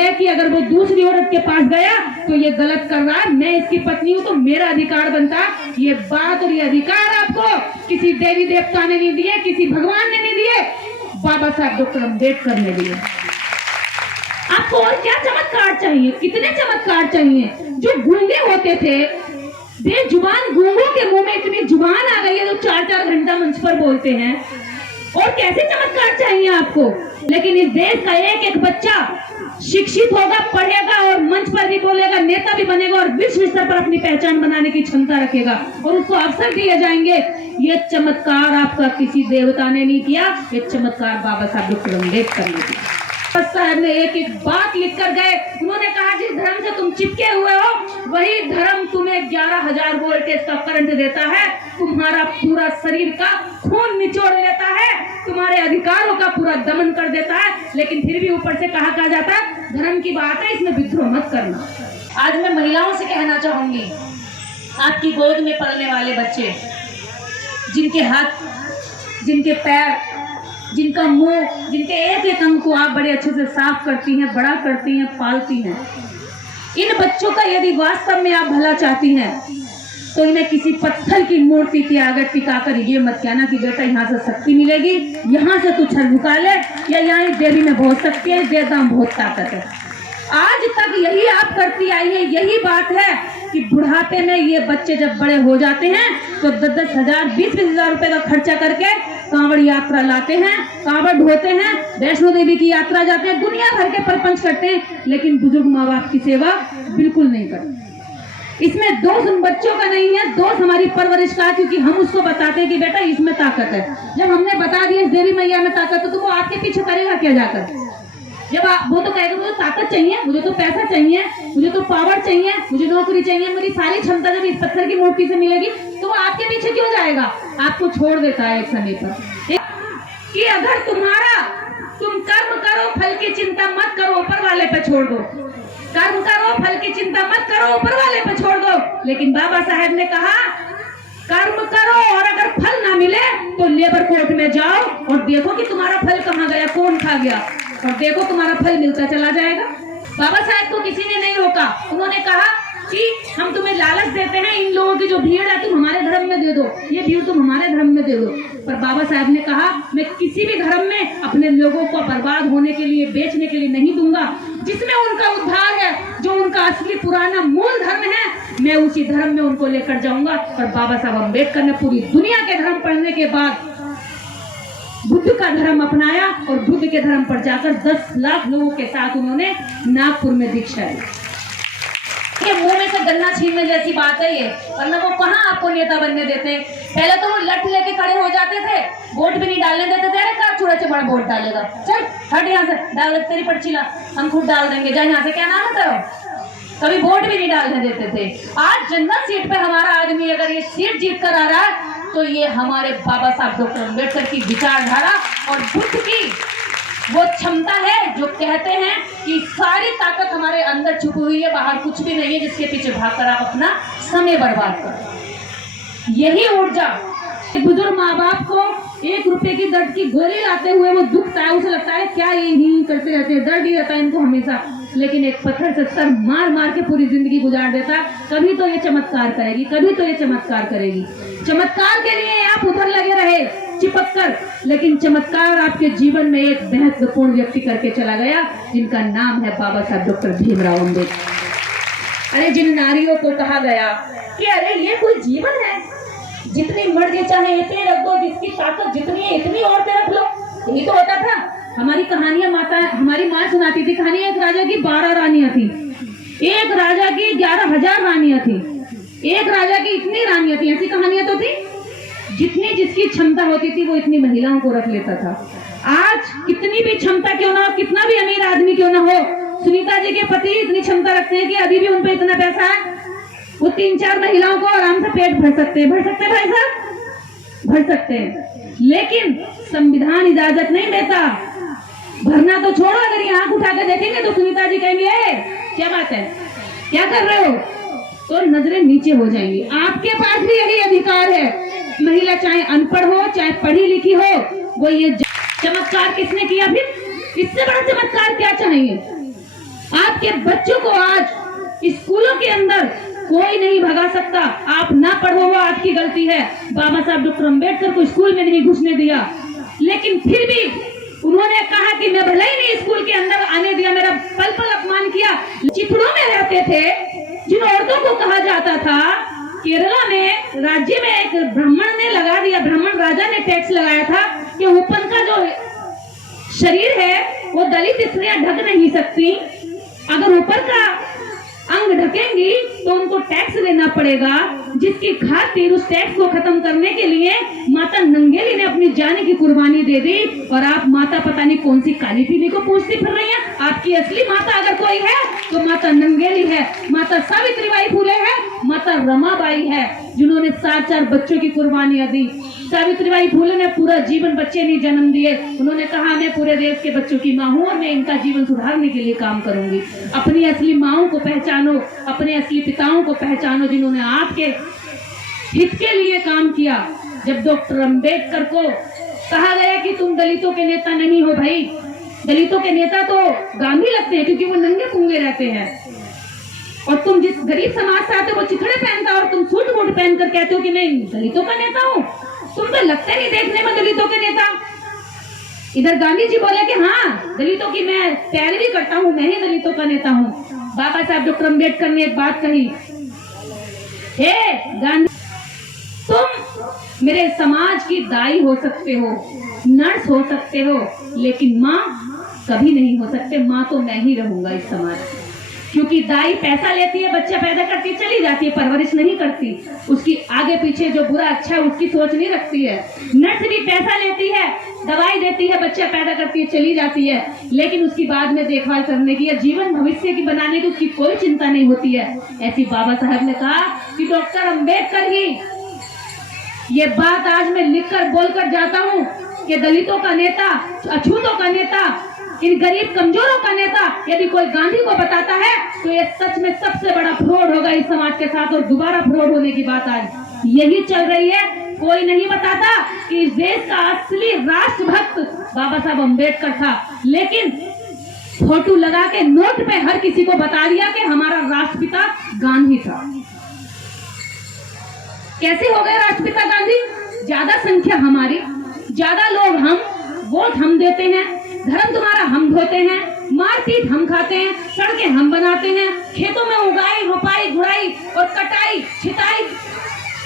है कि अगर वो दूसरी औरत के पास गया तो ये गलत कर रहा है, मैं इसकी पत्नी हूँ तो मेरा अधिकार बनता। ये बात और ये अधिकार आपको किसी देवी देवता ने नहीं दिए, किसी भगवान ने नहीं दिए, बाबा साहब डॉक्टर अम्बेडकर ने दिए। आपको और क्या चमत्कार चाहिए, कितने चमत्कार चाहिए? जो गूंगे होते थे, बेजुबान गूंगों के मुंह में इतनी जुबान आ गई है जो 4-4 घंटा मंच पर बोलते हैं। और कैसे चमत्कार चाहिए आपको? लेकिन इस देश का एक एक बच्चा शिक्षित होगा, पढ़ेगा और मंच पर भी बोलेगा, नेता भी बनेगा और विश्व स्तर पर अपनी पहचान बनाने की क्षमता रखेगा और उसको अवसर दिए जाएंगे। ये चमत्कार आपका किसी देवता ने नहीं किया, ये चमत्कार बाबा साहब डॉक्टर अम्बेडकर ने किया। साहब ने एक एक बात लिख कर गए। उन्होंने कहा जिस धर्म से तुम चिपके हुए हो वही धर्म तुम्हें 11,000 वोल्टेज का करंट देता है, तुम्हारा पूरा शरीर का खून निचोड़ लेता है, तुम्हारे अधिकारों का पूरा दमन कर देता है, लेकिन फिर भी ऊपर से कहा जाता है धर्म की बात है, इसमें विद्रोह मत करना। आज मैं महिलाओं से कहना चाहूंगी, आपकी गोद में पलने वाले बच्चे, जिनके हाथ, जिनके पैर, जिनका मुंह, जिनके एक एक अंग को आप बड़े अच्छे से साफ करती हैं, बड़ा करती हैं, पालती हैं, इन बच्चों का यदि वास्तव में आप भला चाहती हैं तो इन्हें किसी पत्थर की मूर्ति के आगे टिकाकर ये मत कहना कि बेटा यहाँ से शक्ति मिलेगी, यहाँ से तू छल झुका ले, या यहाँ देवी में बहुत शक्ति है, देवता में बहुत ताकत है। आज तक यही आप करती आई है। यही बात है कि बुढ़ापे में ये बच्चे जब बड़े हो जाते हैं तो 10-10 हजार 20-20 हजार रुपए का खर्चा करके कांवड़ यात्रा लाते हैं, कांवड़ ढोते हैं, वैष्णो देवी की यात्रा जाते हैं, दुनिया भर के प्रपंच करते हैं, लेकिन बुजुर्ग माँ बाप की सेवा बिल्कुल नहीं करते। इसमें दोष उन बच्चों का नहीं है, दोष हमारी परवरिश का, क्योंकि हम उसको बताते हैं कि बेटा इसमें ताकत है। जब हमने बता दिया इस देवी मैया में ताकत है तो वो आपके पीछे करेगा क्या जाकर? जब आप वो तो कहेगा मुझे ताकत चाहिए, मुझे तो पैसा चाहिए, मुझे तो पावर चाहिए, मुझे नौकरी चाहिए, मेरी सारी क्षमता जब इस पत्थर की मूर्ति से मिलेगी तो वो आपके पीछे क्यों जाएगा? आपको छोड़ देता है एक समय पर कि अगर तुम कर्म करो, फल की चिंता मत करो, ऊपर वाले पे छोड़ दो। कर्म करो, फल की चिंता मत करो, ऊपर वाले पे छोड़ दो। लेकिन बाबा साहब ने कहा कर्म करो और अगर फल ना मिले तो लेबर कोर्ट में जाओ और देखो कि तुम्हारा फल कहाँ गया, कौन खा गया, और देखो तुम्हारा फल मिलता चला जाएगा। बाबा साहब को किसी ने नहीं रोका। उन्होंने कहा कि हम तुम्हें लालच देते हैं, इन लोगों की जो भीड़ है तुम हमारे धर्म में दे दो, ये भीड़ तुम हमारे धर्म में दे दो। पर बाबा साहब ने कहा मैं किसी भी धर्म में अपने लोगों को बर्बाद होने के लिए, बेचने के लिए नहीं दूंगा। जिसमें उनका उद्धार है, जो उनका असली पुराना मूल धर्म है, मैं उसी धर्म में उनको लेकर जाऊंगा। और बाबा साहब अम्बेडकर ने पूरी दुनिया के धर्म पढ़ने के बाद बुद्ध का धर्म अपनाया और बुद्ध के धर्म पर जाकर 10 लाख लोगों के साथ उन्होंने नागपुर में दीक्षा ली। ये मुंह में से गन्ना छीनने जैसी बात है ये, वरना वो कहाँ आपको नेता बनने देते। पहले तो वो लठ लेके खड़े हो जाते थे, वोट भी नहीं डालने देते थे। अरे का चूड़ा से बड़ा वोट डालेगा, चल हट यहाँ से, डाल दे तेरी पर्ची ला, हम खुद डाल देंगे, जा यहाँ से, क्या नाम है तेरा? कभी वोट भी नहीं डालने देते थे। आज जनरल सीट पे हमारा आदमी अगर ये सीट जीत कर आ रहा है तो ये हमारे बाबा साहब डॉक्टर अम्बेडकर की विचारधारा और बुद्ध की वो क्षमता है जो कहते हैं कि सारी ताकत हमारे अंदर छुपी हुई है, बाहर कुछ भी नहीं है जिसके पीछे भागकर आप अपना समय बर्बाद करो। यही ऊर्जा बुजुर्ग माँ बाप को 1 रुपए की दर्द की गोली लाते हुए वो दुखता है, उसे लगता है क्या ये ही करते रहते हैं, दर्द ही रहता है इनको हमेशा। लेकिन एक पत्थर से सर मार मार के पूरी जिंदगी गुजार देता है। कभी तो ये चमत्कार करेगी, कभी तो ये चमत्कार करेगी। चमत्कार के लिए आप उधर लगे रहे चिपक कर, लेकिन चमत्कार आपके जीवन में एक महत्वपूर्ण व्यक्ति करके चला गया जिनका नाम है बाबा साहब डॉक्टर भीमराव अम्बेडकर। अरे जिन नारियों को कहा गया कि अरे ये कोई जीवन है, जितनी मर्जी चाहे इतनी रख दो, जिसकी ताकत जितनी है इतनी औरतें रख लो। यही तो होता था। हमारी कहानियां हमारी माँ सुनाती थी कहानी। एक राजा की 12 रानियां थी, एक राजा की 11,000 रानियां थी, एक राजा की इतनी रानियां थी। ऐसी कहानियां तो थी। जितनी जिसकी क्षमता होती थी वो इतनी महिलाओं को रख लेता था। आज कितनी भी क्षमता क्यों ना हो, कितना भी अमीर आदमी क्यों ना हो, सुनीता जी के पति इतनी क्षमता रखते हैं कि अभी भी उन पे इतना पैसा है, वो 3-4 महिलाओं को आराम से पेट भर सकते हैं। भर सकते हैं भाई साहब, भर सकते हैं। लेकिन संविधान इजाजत नहीं देता। भरना तो छोड़ो, अगर ये आंख उठाकर देखेंगे तो सुनीता जी कहेंगे क्या बात है, क्या कर रहे हो, तो नजरें नीचे हो जाएंगी। आपके पास भी यही अधिकार है। महिला चाहे अनपढ़ हो चाहे पढ़ी लिखी हो, वो ये चमत्कार किसने किया? फिर इससे बड़ा चमत्कार क्या चाहिए? आपके बच्चों को आज स्कूलों के अंदर कोई नहीं भगा सकता। आप ना पढ़ो वो आपकी गलती है। बाबा साहब डॉक्टर अम्बेडकर को स्कूल में नहीं घुसने दिया, लेकिन फिर भी उन्होंने कहा कि मैं भले ही नहीं स्कूल के अंदर आने दिया, मेरा पल पल अपमान किया। चिथड़ों में रहते थे जिन औरतों को कहा जाता था, केरला में राज्य में एक ब्राह्मण ने लगा दिया, ब्राह्मण राजा ने टैक्स लगाया था कि ऊपर का जो शरीर है वो दलित स्त्रियां ढक नहीं सकती, अगर ऊपर का अंग ढकेंगी तो उनको टैक्स देना पड़ेगा, जिसकी खातिर उस टैक्स को खत्म करने के लिए माता नंगेली ने अपनी जान की कुर्बानी दे दी। और आप माता पता नहीं कौन सी काली पीली को पूछती फिर रही हैं। आपकी असली माता अगर कोई है तो माता नंगेली है, माता सावित्रीबाई फुले है, माता रमाबाई है, जिन्होंने 4 बच्चों की कुर्बानियां दी। सावित्रीबाई फुले ने पूरा जीवन बच्चे नहीं जन्म दिए। उन्होंने कहा मैं पूरे देश के बच्चों की माँ हूँ और मैं इनका जीवन सुधारने के लिए काम करूंगी। अपनी असली माँओं को पहचानो, अपने असली पिताओं को पहचानो, जिन्होंने आपके हित के लिए काम किया। जब डॉक्टर अम्बेडकर को कहा गया कि तुम दलितों के नेता नहीं हो भाई, दलितों के नेता तो गांधी लगते हैं क्योंकि वो नंगे पुंगे रहते हैं, और तुम जिस गरीब समाज से आते हो वो चिथड़े पहनता और तुम सूट बूट पहनकर कहते हो कि मैं दलितों का नेता हूँ। तुम तो लगते नहीं देखने में दलितों के नेता। इधर गांधी जी बोले कि हाँ दलितों की मैं पैरवी करता हूँ, मैं ही दलितों का नेता हूँ। बाबा साहब डॉक्टर अम्बेडकर ने एक बात कही, हे गांधी, तुम मेरे समाज की दाई हो सकते हो, नर्स हो सकते हो, लेकिन माँ कभी नहीं हो सकते। माँ तो मैं ही रहूंगा इस समाज, क्योंकि दाई पैसा लेती है, बच्चा पैदा करती चली जाती है, परवरिश नहीं करती, उसकी आगे पीछे जो बुरा अच्छा है उसकी सोच नहीं रखती है। नर्स भी पैसा लेती है, दवाई देती है, बच्चा पैदा करती है चली जाती है, लेकिन उसकी बाद में देखभाल करने की या जीवन भविष्य की बनाने की उसकी कोई चिंता नहीं होती है। ऐसी बाबा साहब ने कहा कि डॉक्टर अम्बेडकर ही ये बात आज मैं लिखकर बोलकर जाता हूँ कि दलितों का नेता, अछूतों का नेता, इन गरीब कमजोरों का नेता यदि कोई गांधी को बताता है तो ये सच में सबसे बड़ा फ्रॉड होगा इस समाज के साथ, और दोबारा फ्रॉड होने की बात आज यही चल रही है। कोई नहीं बताता कि इस देश का असली राष्ट्रभक्त बाबा साहब अम्बेडकर था, लेकिन फोटो लगा के नोट पे हर किसी को बता दिया कि हमारा राष्ट्रपिता गांधी था। कैसे हो गए राष्ट्रपिता गांधी? ज्यादा संख्या हमारी, ज्यादा लोग हम, वोट हम देते हैं, धर्म तुम्हारा हम धोते हैं, मारपीट हम खाते हैं, सड़कें हम बनाते हैं, खेतों में उगाई, रोपाई, गुड़ाई और कटाई, छिटाई,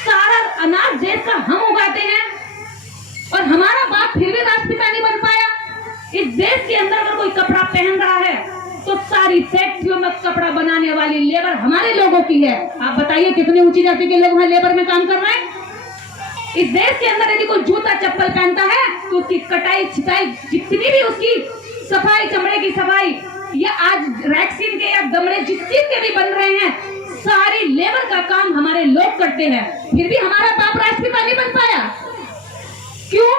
सारा अनाज देश का हम उगाते हैं, और हमारा बाप फिर भी राष्ट्रपिता नहीं बन पाया। इस देश के अंदर अगर कोई कपड़ा पहन रहा है तो सारी फैक्ट्रियों में कपड़ा बनाने वाली लेबर हमारे लोगों की है। आप बताइए कितने ऊंची जाति के लोग वहां लेबर में काम कर रहे हैं। इस देश के अंदर यदि कोई जूता चप्पल पहनता है तो उसकी कटाई छिटाई, जितनी भी उसकी सफाई, चमड़े की सफाई, या आज वैक्सीन के या दमड़े जिस चीज के भी बन रहे हैं, सारी लेबर का काम हमारे लोग करते हैं, फिर भी हमारा बाप राष्ट्रपिता नहीं बन पाया। क्यों?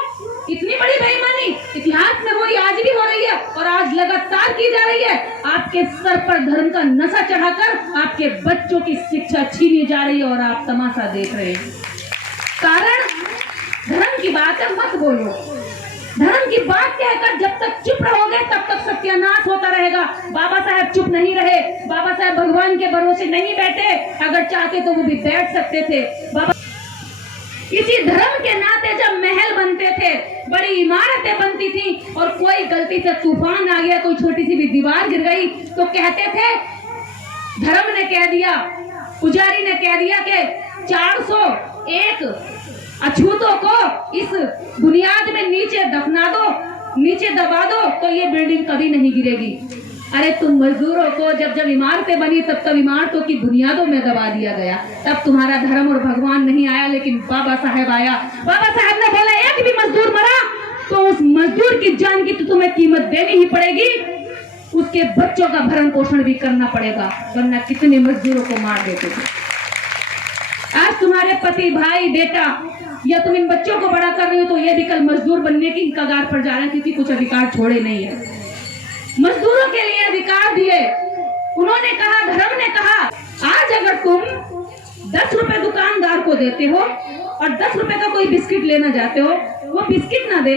इतनी बड़ी बेईमानी इतिहास में हुई, आज भी हो रही है और आज लगातार की जा रही है। आपके सर पर धर्म का नशा चढ़ाकर आपके बच्चों की शिक्षा छीनी जा रही है और आप तमाशा देख रहे हैं। कारण धर्म की बात है, मत बोलो। धर्म की बात कहकर जब तक चुप रहोगे तब तक सत्यानाश होता रहेगा। बाबा साहब चुप नहीं रहे, बाबा साहब भगवान के भरोसे नहीं बैठे, अगर चाहते तो वो भी बैठ सकते थे। बाबा इसी धर्म के नाते जब महल बनते थे, बड़ी इमारतें बनती थी, और कोई गलती से तूफान आ गया, कोई छोटी सी भी दीवार गिर गई तो कहते थे, धर्म ने कह दिया, पुजारी ने कह दिया कि 401 अछूतों को इस बुनियाद में नीचे दफना दो, नीचे दबा दो तो ये बिल्डिंग कभी नहीं गिरेगी। अरे तुम मजदूरों को जब इमारतें बनी तब इमारतों की बुनियादों में दबा दिया गया, तब तुम्हारा धर्म और भगवान नहीं आया, लेकिन बाबा साहब आया। बाबा साहब ने बोला एक भी मजदूर मरा तो उस मजदूर की जान की तो तुम्हें कीमत देनी ही पड़ेगी, उसके बच्चों का भरण पोषण भी करना पड़ेगा, वरना कितने मजदूरों को मार देते थे। आज तुम्हारे पति, भाई, बेटा या तुम इन बच्चों को बड़ा कर रहे हो तो ये भी कल मजदूर बनने की कगार पर जा रहे हैं, क्योंकि कुछ अधिकार छोड़े नहीं है। मजदूरों के लिए अधिकार दिए। उन्होंने कहा, धर्म ने कहा, आज अगर तुम 10 रुपए दुकानदार को देते हो और 10 रुपए का कोई बिस्किट लेना जाते हो, वो बिस्किट ना दे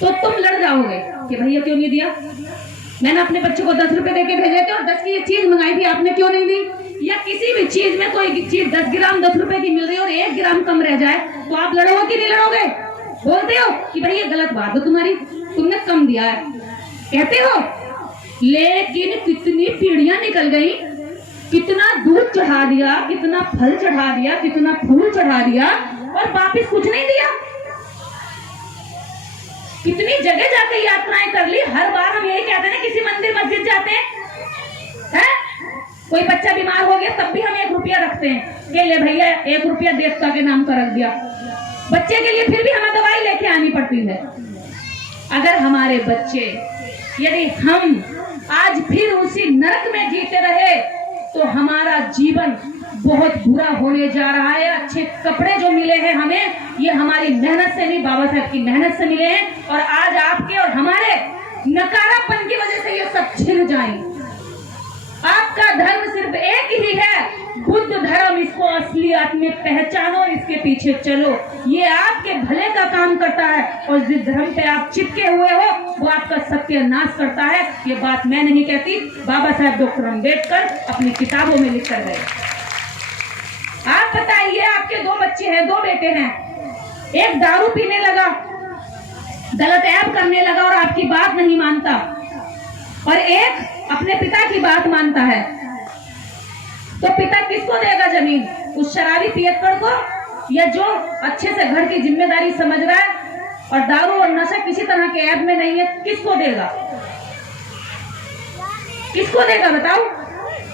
तो तुम लड़ जाओगे कि भैया क्यों नहीं दिया, मैंने अपने बच्चों को 10 रुपए देके भेजे थे और 10 की ये चीज मंगाई थी, आपने क्यों नहीं दी? या किसी भी चीज में कोई चीज 10 ग्राम 10 रुपए की मिल रही है और 1 ग्राम कम रह जाए तो आप लड़ोगे कि नहीं लड़ोगे? बोलते हो कि भाई ये गलत बात है तुम्हारी, तुमने कम दिया है, कहते हो। लेकिन कितनी पीढ़ियां निकल गई, कितना दूध चढ़ा दिया, कितना फल चढ़ा दिया, कितना फूल चढ़ा दिया और वापिस कुछ नहीं दिया। कितनी जगह जाके यात्राएं कर ली, हर बार हम यही कहते हैं ना, किसी मंदिर मस्जिद जाते हैं, कोई बच्चा बीमार हो गया तब भी हम 1 रुपया रखते हैं कि ले भैया 1 रुपया देवता के नाम का रख दिया बच्चे के लिए, फिर भी हमें दवाई लेके आनी पड़ती है। अगर हमारे बच्चे, यदि हम आज फिर उसी नरक में जीते रहे तो हमारा जीवन बहुत बुरा होने जा रहा है। अच्छे कपड़े जो मिले हैं हमें, ये हमारी मेहनत से नहीं, बाबा साहब की मेहनत से मिले हैं। और आज आपके और हमारे नकारापन की वजह से ये सब छिन जाएंगे। आपका धर्म सिर्फ एक ही है, बुद्ध धर्म, इसको असलियत में पहचानो, इसके पीछे चलो, ये आपके भले का काम करता है। और जिस धर्म पे आप चिपके हुए हो वो आपका सत्यानाश करता है। ये बात मैं नहीं कहती, बाबा साहब डॉक्टर अम्बेडकर अपनी किताबों में लिख कर गए। आप बताइए, आपके 2 बच्चे हैं, 2 बेटे हैं, एक दारू पीने लगा, गलत ऐब करने लगा और आपकी बात नहीं मानता, और एक अपने पिता की बात मानता है, तो पिता किसको देगा जमीन? उस शराबी पियक्कड़ को, या जो अच्छे से घर की जिम्मेदारी समझ रहा है और दारू और नशा किसी तरह के ऐब में नहीं है, किसको देगा? किसको देगा बताओ?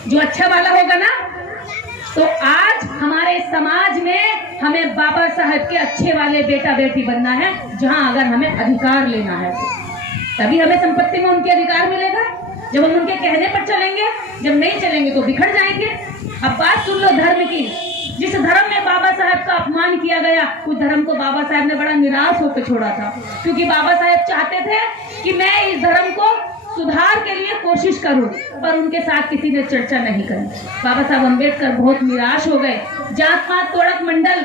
जो अच्छा वाला होगा ना। तो आज हमारे समाज में हमें बाबा साहब के अच्छे वाले बेटा बेटी बनना है, जहां अगर हमें अधिकार लेना है तभी हमें संपत्ति में उनके अधिकार मिलेगा। जब हम उनके कहने पर चलेंगे, जब नहीं चलेंगे तो बिखर जाएंगे। अब बात सुन लो धर्म की। जिस धर्म में बाबा साहब का अपमान किया गया, उस धर्म को बाबा साहब ने बड़ा निराश होकर छोड़ा था, क्योंकि बाबा साहब चाहते थे कि मैं इस धर्म को सुधार के लिए कोशिश करूं, पर उनके साथ किसी ने चर्चा नहीं करी। बाबा साहब अम्बेडकर बहुत निराश हो गए। जात पात तोड़क मंडल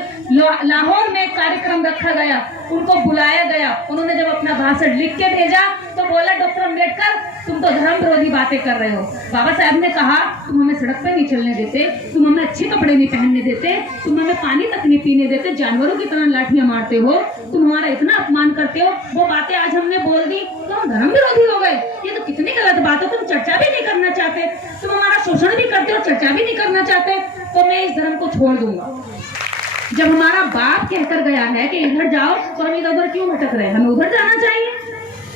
लाहौर में कार्यक्रम रखा गया, उनको बुलाया गया। उन्होंने जब अपना भाषण लिख के भेजा तो बोला, डॉक्टर अम्बेडकर तुम तो धर्म विरोधी बातें कर रहे हो। बाबा साहब ने कहा, तुम हमें सड़क पे नहीं चलने देते, तुम हमें अच्छे कपड़े नहीं पहनने देते, तुम हमें पानी तक नहीं पीने देते, जानवरों की तरह लाठियां मारते हो, तुम हमारा इतना अपमान करते हो। वो बातें आज हमने बोल दी तो हम धर्म विरोधी हो गए। ये तो कितनी गलत बात है, तुम चर्चा भी नहीं करना चाहते, तुम हमारा शोषण भी करते हो, चर्चा भी नहीं करना चाहते, तो मैं इस धर्म को छोड़ दूंगा। जब हमारा बाप कहकर गया है कि इधर जाओ, तो हम इधर क्यों भटक रहे हैं? हमें उधर जाना चाहिए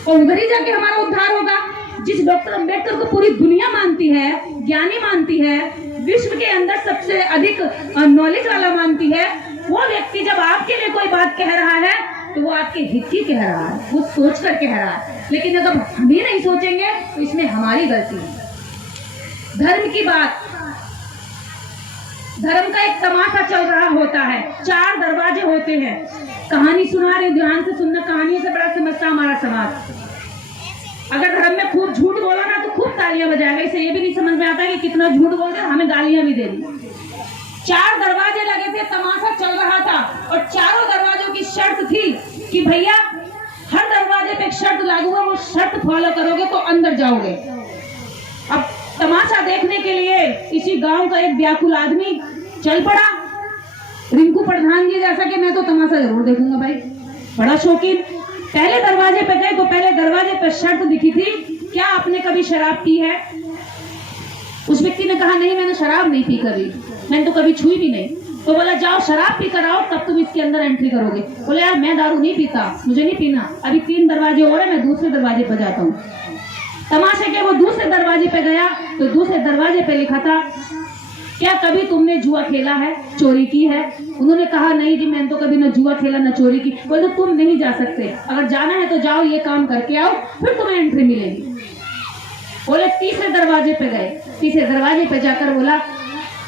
और उधर ही जाके हमारा उद्धार होगा। जिस डॉक्टर अम्बेडकर को पूरी दुनिया मानती है, ज्ञानी मानती है, विश्व के अंदर सबसे अधिक नॉलेज वाला मानती है, वो व्यक्ति जब आपके लिए कोई बात कह रहा है तो वो आपके हित की कह रहा है, वो सोच कर कह रहा है। लेकिन अगर हम ही नहीं सोचेंगे तो इसमें हमारी गलती है। धर्म की बात, धर्म का एक तमाशा चल रहा होता है, 4 दरवाजे होते हैं। कहानी सुना रहे, ध्यान से सुनना, कहानियों से बड़ा समझता हमारा समाज। अगर धर्म में खूब झूठ बोला ना तो खूब तालियां बजाएगा। इसे ये भी नहीं समझ में आता कि कितना झूठ बोल रहे, हमें गालियां भी दे दी। 4 दरवाजे लगे थे, तमाशा चल रहा था, और चारों दरवाजों की शर्त थी कि भैया हर दरवाजे पे एक शर्त लागू है, वो शर्त फॉलो करोगे तो अंदर जाओगे। अब तमाशा देखने के लिए इसी गांव का एक व्याकुल आदमी चल पड़ा, रिंकू प्रधान जी जैसा कि मैं तो तमाशा जरूर देखूंगा भाई, बड़ा शौकीन। पहले दरवाजे पे गए तो पहले दरवाजे पे शर्त दिखी थी, क्या आपने कभी शराब पी है? उस व्यक्ति ने कहा, नहीं मैंने शराब नहीं पी कभी, मैंने तो कभी छुई भी नहीं। तो बोला, जाओ शराब पी कर आओ, तब तुम इसके अंदर एंट्री करोगे। बोले, यार मैं दारू नहीं पीता, मुझे नहीं पीना, अभी 3 दरवाजे और है, मैं दूसरे दरवाजे पर जाता हूँ। तमाशे के वो दूसरे दरवाजे पे गया तो दूसरे दरवाजे पे लिखा था, क्या कभी तुमने जुआ खेला है, चोरी की है? उन्होंने कहा, नहीं जी मैंने तो कभी ना जुआ खेला ना चोरी की। बोले, तुम नहीं जा सकते, अगर जाना है तो जाओ, ये काम करके आओ, फिर तुम्हें एंट्री मिलेगी। बोले, तीसरे दरवाजे पे गए, तीसरे दरवाजे पे जाकर बोला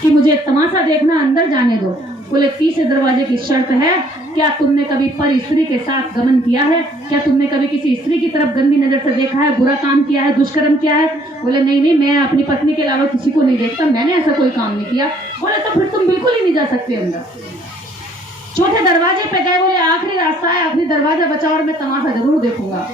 कि मुझे तमाशा देखना, अंदर जाने दो। बोले, तीसरे दरवाजे की शर्त है, क्या तुमने कभी पर स्त्री के साथ गमन किया है? क्या तुमने कभी किसी स्त्री की तरफ गंदी नजर से देखा है, बुरा काम किया है, दुष्कर्म किया है? बोले, नहीं नहीं, मैं अपनी पत्नी के अलावा किसी को नहीं देखता, मैंने ऐसा कोई काम नहीं किया। बोले, तो फिर तुम बिल्कुल ही नहीं जा सकते अंदर। चौथे दरवाजे पे गए, बोले आखिरी रास्ता है, आखिरी दरवाजा बचा और मैं तमाशा जरूर देखूंगा।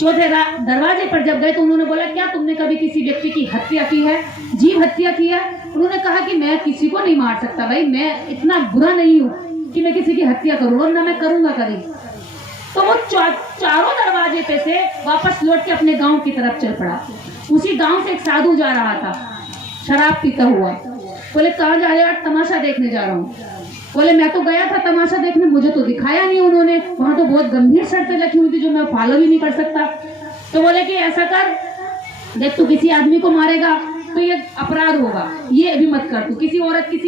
चौथे दरवाजे पर जब गए तो उन्होंने बोला, क्या तुमने कभी किसी व्यक्ति की हत्या की है? जीव हत्या की है? उन्होंने कहा कि मैं किसी को नहीं मार सकता भाई, मैं इतना बुरा नहीं हूँ कि मैं किसी की हत्या करूँ, और ना मैं करूंगा कभी। तो वो चारों दरवाजे पे से वापस लौट के अपने गांव की तरफ चल पड़ा। उसी गांव से एक साधु जा रहा था शराब पीता हुआ। बोले, कहाँ जा रहे हो? तमाशा देखने जा रहा हूँ। बोले, मैं तो गया था तमाशा देखने, मुझे तो दिखाया नहीं उन्होंने, वहां तो बहुत गंभीर शर्तें रखी हुई थी जो मैं फॉलो भी नहीं कर सकता। तो बोले कि ऐसा कर, देख तू किसी आदमी को मारेगा तो ये अपराध होगा, ये भी मत कर। तू किसी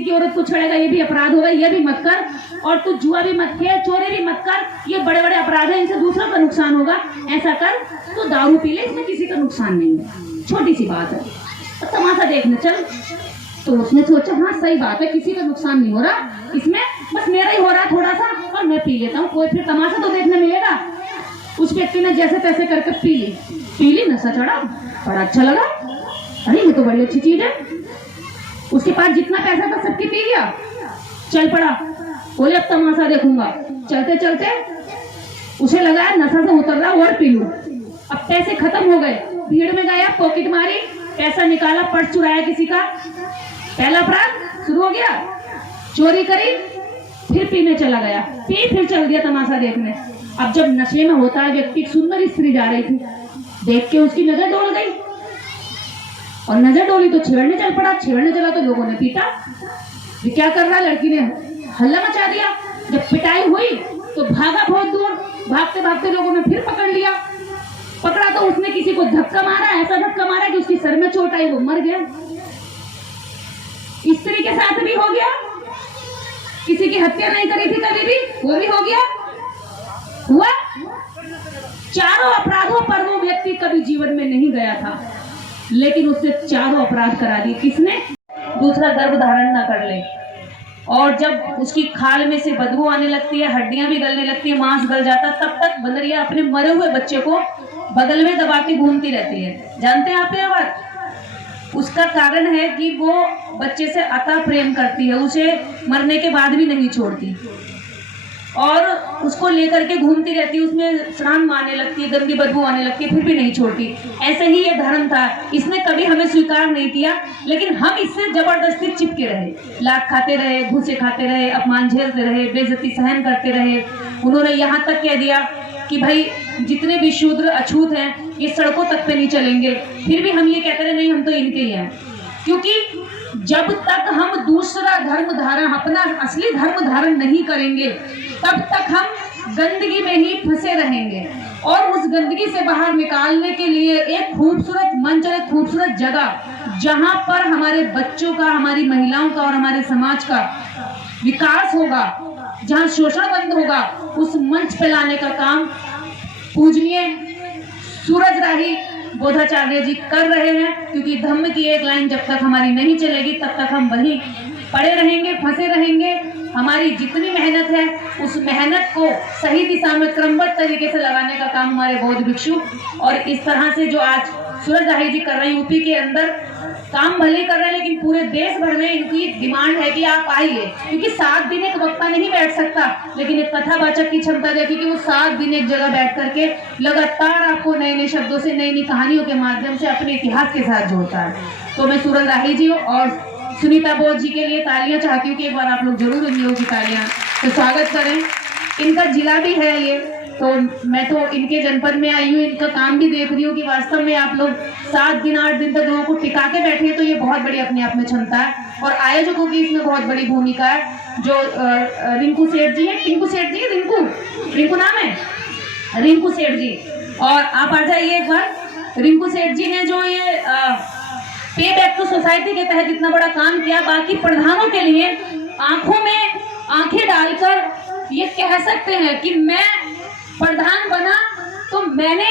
की औरत को छेड़ेगा, ये भी अपराध होगा, ये भी मत कर। और तू जुआ भी मत खेल, चोरी भी मत कर, ये बड़े बड़े अपराध है, इनसे दूसरों का नुकसान होगा। ऐसा कर, तू दारू पी ले, इसमें किसी का नुकसान नहीं है, छोटी सी बात है, तो तमाशा देखने चल। तो उसने सोचा, हाँ सही बात है, किसी का नुकसान नहीं हो रहा इसमें, बस मेरा ही हो रहा थोड़ा सा, और मैं पी लेता हूँ, कोई फिर तमाशा तो देखने मिलेगा। उस व्यक्ति ने जैसे तैसे करके पी ली, नशा चढ़ा, बड़ा अच्छा लगा, अरे ये तो बड़ी अच्छी चीज है। उसके पास जितना पैसा था सबकी पी गया, चल पड़ा। बोले, अब तमाशा देखूंगा। चलते चलते उसे लगा नशा से उतर रहा और पी लूं। अब पैसे खत्म हो गए, भीड़ में गया, पॉकेट मारी, पैसा निकाला, पर्स चुराया किसी का, पहला अपराध शुरू हो गया। चोरी करी, फिर पीने चला गया, फिर चल दिया तमाशा देखने। अब जब नशे में होता है व्यक्ति, सुंदर स्त्री जा रही थी, देख के उसकी नजर डोल गई, और नजर डोली तो छेड़ने चल पड़ा। छेड़ने चला तो लोगों ने पीटा। ये क्या कर रहा? लड़की ने हल्ला मचा दिया। जब पिटाई हुई तो भागा बहुत दूर, भागते भागते लोगों ने फिर पकड़ लिया। पकड़ा तो उसने किसी को धक्का मारा, ऐसा धक्का मारा कि उसकी सर में चोट आई, वो मर गया। स्त्री के साथ भी हो गया, किसी की हत्या नहीं करी थी कभी भी, वो भी हो गया। हुआ, चारों अपराधों पर वो व्यक्ति कभी जीवन में नहीं गया था, लेकिन उससे चारों अपराध करा दिए। किसने? दूसरा गर्भ धारण ना कर ले, और जब उसकी खाल में से बदबू आने लगती है, हड्डियां भी गलने लगती है, मांस गल जाता, तब तक बंदरिया अपने मरे हुए बच्चे को बगल में दबा के घूमती रहती है। जानते हैं आप ये बात? उसका कारण है कि वो बच्चे से अतः प्रेम करती है, उसे मरने के बाद भी नहीं छोड़ती, और उसको लेकर के घूमती रहती है, उसमें स्नान मारने लगती है, गंदी बदबू आने लगती है, फिर भी नहीं छोड़ती। ऐसे ही ये धर्म था, इसने कभी हमें स्वीकार नहीं किया, लेकिन हम इससे जबरदस्ती चिपके रहे, लात खाते रहे, घूसे खाते रहे, अपमान झेलते रहे, बेइज्जती सहन करते रहे। उन्होंने यहाँ तक कह दिया कि भाई जितने भी शूद्र अछूत हैं ये सड़कों तक पे नहीं चलेंगे, फिर भी हम ये कहते रहे नहीं हम तो इनके ही हैं, क्योंकि जब तक हम दूसरा धर्म धारण, अपना असली धर्म धारण नहीं करेंगे, तब तक हम गंदगी में ही फंसे रहेंगे। और उस गंदगी से बाहर निकालने के लिए एक खूबसूरत मंच और एक खूबसूरत जगह, जहां पर हमारे बच्चों का, हमारी महिलाओं का और हमारे समाज का विकास होगा, जहां शोषण बंद होगा, उस मंच पे लाने का काम पूजनीय सूरजराही बोधाचार्य जी कर रहे हैं। क्योंकि धम्म की एक लाइन जब तक हमारी नहीं चलेगी, तब तक हम वहीं पड़े रहेंगे, फंसे रहेंगे। हमारी जितनी मेहनत है, उस मेहनत को सही दिशा में क्रमबद्ध तरीके से लगाने का काम हमारे बौद्ध भिक्षु और इस तरह से जो आज सूरजराही जी कर रहे हैं, यूपी के अंदर काम भले कर रहे हैं, लेकिन पूरे देश भर में इनकी डिमांड है कि आप आइए, क्योंकि 7 दिन एक वक्ता नहीं बैठ सकता, लेकिन एक कथावाचक की क्षमता देखिए कि वो 7 दिन एक जगह बैठ करके लगातार आपको नए नए शब्दों से, नई नई कहानियों के माध्यम से अपने इतिहास के साथ जोड़ता है। तो मैं सूरजराही जी और सुनीता बोस जी के लिए तालियां चाहती हूँ कि एक बार आप लोग जरूर इन लोगों की तालियां तो स्वागत करें। इनका जिला भी है ये, तो मैं तो इनके जनपद में आई हूँ, इनका काम भी देख रही हूँ कि वास्तव में आप लोग 7 दिन 8 दिन तक लोगों को टिका के बैठे हैं, तो ये बहुत बड़ी अपने आप में क्षमता है। और आयोजकों की इसमें बहुत बड़ी भूमिका है, जो रिंकू सेठ जी है, टिंकू सेठ जी, रिंकू नाम है, रिंकू सेठ जी, और आप आ जाइए एक बार। रिंकू सेठ जी ने जो ये पे बैक टू सोसाइटी के तहत इतना बड़ा काम किया, बाकी प्रधानों के लिए आंखों में आंखें डालकर ये कह सकते हैं कि मैं प्रधान बना तो मैंने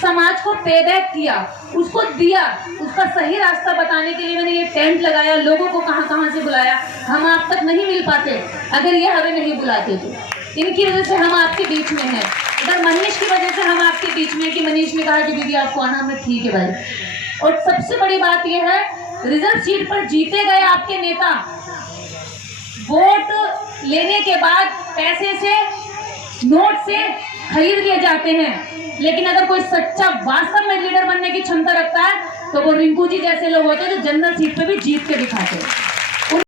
समाज को पे बैक किया, उसको दिया, उसका सही रास्ता बताने के लिए मैंने ये टेंट लगाया, लोगों को कहां कहां से बुलाया। हम आप तक नहीं मिल पाते अगर ये हमें नहीं बुलाते, तो इनकी वजह से हम आपके बीच में हैं। अगर मनीष की वजह से हम आपके बीच में, कि मनीष ने कहा कि दीदी आपको आना, हमने ठीक है भाई। और सबसे बड़ी बात यह है, रिजर्व सीट पर जीते गए आपके नेता वोट लेने के बाद पैसे से, नोट से खरीद लिए जाते हैं। लेकिन अगर कोई सच्चा वास्तव में लीडर बनने की क्षमता रखता है तो वो रिंकू जी जैसे लोग होते हैं जो जनरल सीट पे भी जीत के दिखाते हैं।